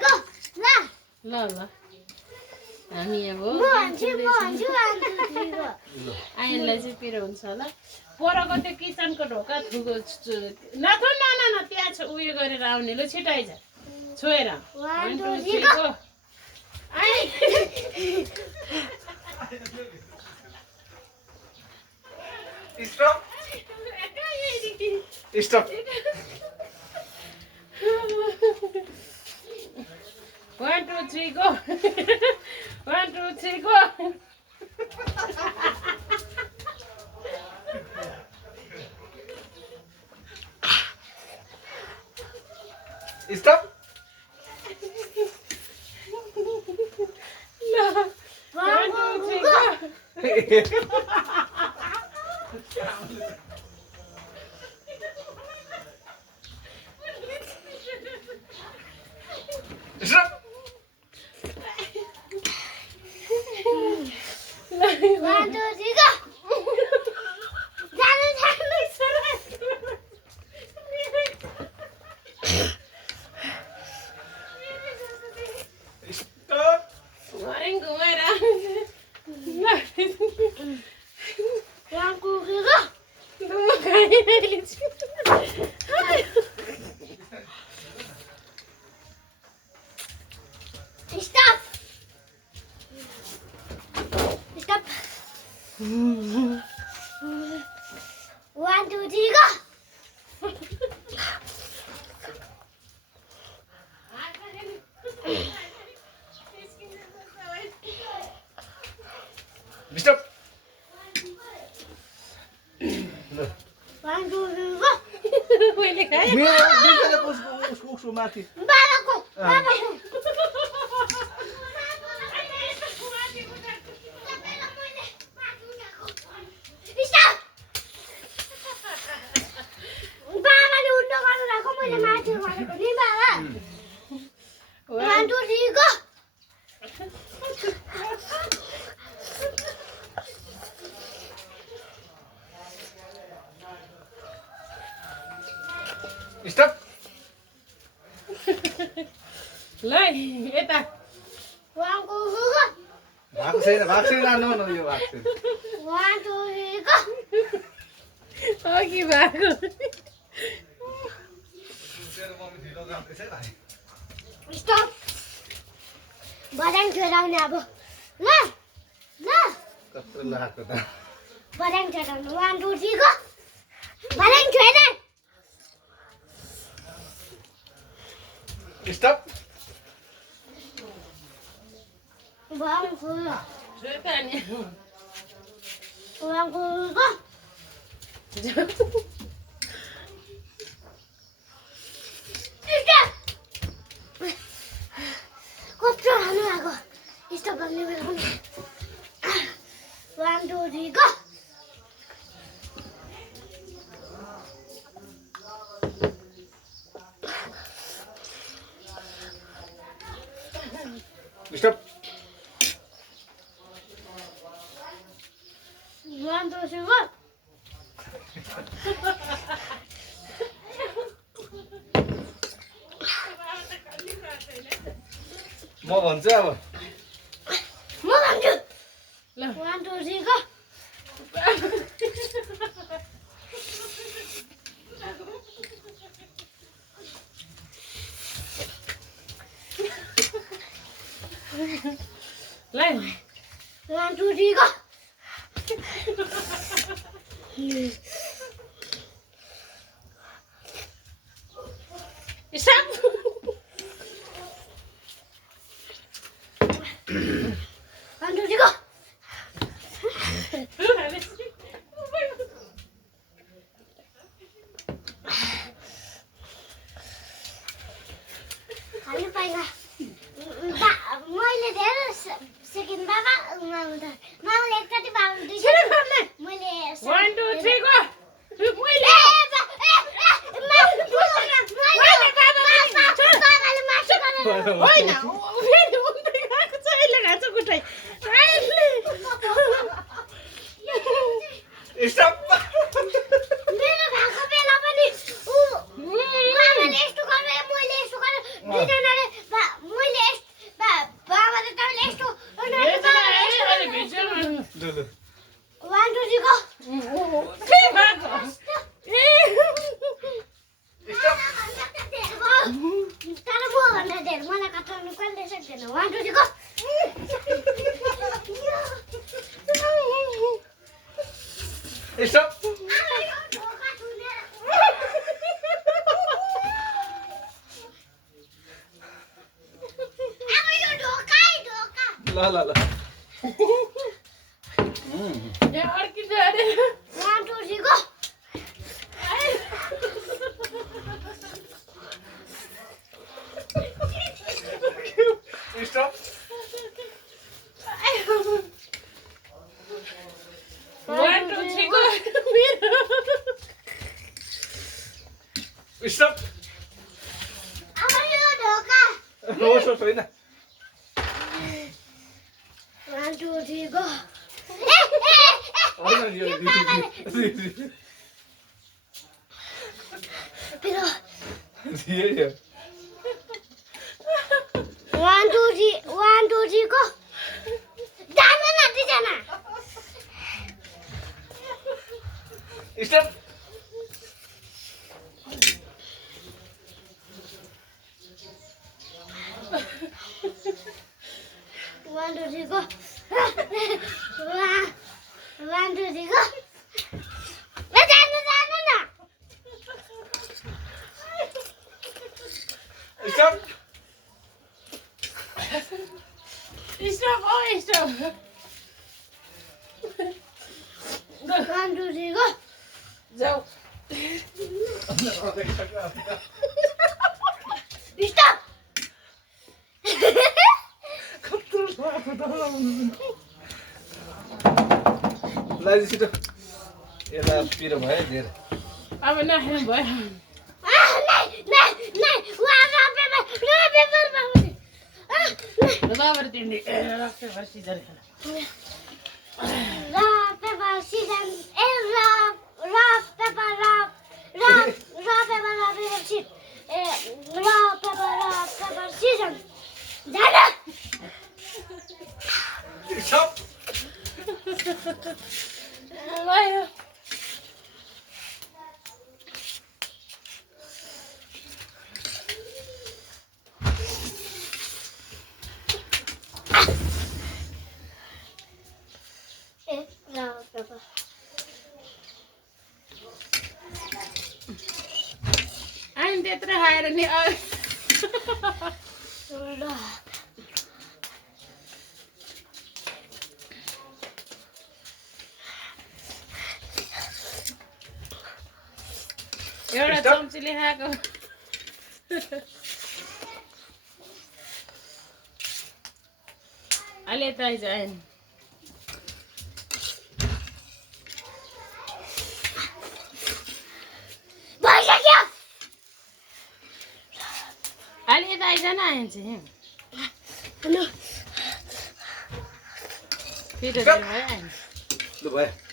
ल ल हामी अब आइनलाई चाहिँ पिरो हुन्छ होला परको त्यो किचनको ढोका थुगो नथो न त्यहाँ उयो गरेर आउने ल छिटो आइज छोएर 1 2 3 go stop stop 1 2 3 go 1 2 3 go stop ल 1 2 3 गो स्टप मैले खाएँ उसको माथि स्टप ल यता भएको छैन न यो भएको छैन अघि भएको बदाम चढाउने अब ल ल कस्तो लाग्यो त बदाम चढाउनु 1 2 3 गो बदाम चढा स्टप बदाम जोता नि 1 2 गो कस्तो हाल्नु आएको यस्तो गर्ने बेलामा 1 2 3 गो स्टप 1 2 3 गो म भन्छु अब म भन्छु ल 1 2 3 गो ल 1 2 3 गो Stop. 1 2 3 गो हाल्नु पाइगा मैले धेरै सेकेन्ड बाबा मामाले एकचोटि बाबा दुईचोटि मैले 1 2 3 गो मैले होइन फेरि उम्दै गएको छ अहिले घाँचो कुटाइ स्टप मेरो भएको बेला पनि मामाले यस्तो गरे मैले यस्तो गरे दुईजनाले भन्दा धेरै मलाई काट्नु कसले सक्दैन 1 2 3 गो स्टप ल ल ल यहाँ अड्किन्छ अरे 1 2 3 गो स्टप 1 2 3 गो स्टप अब यो ढोका रोस होइन 1 2 3 गो होइन यो पिरो यो 1 2 3 गो जानु न दुईजना स्टप 1 2 3 गो 1 2 3 गो जानु न स्टप स्टप ओ स्टप 1 2 3 गो जाऊ स्टप लाइज छिटो यता पिरो भयो धेरै अब नखानु भयो बाबर तिमी रक्त भर सिजर खेल स्टप भयो अनि त्यत्रो खाएर नि एउटा चम्चीले खाएको अहिले यता आइज आएन अहिले यता आइज न आएन चाहिँ फेरि भयो आएन ल भयो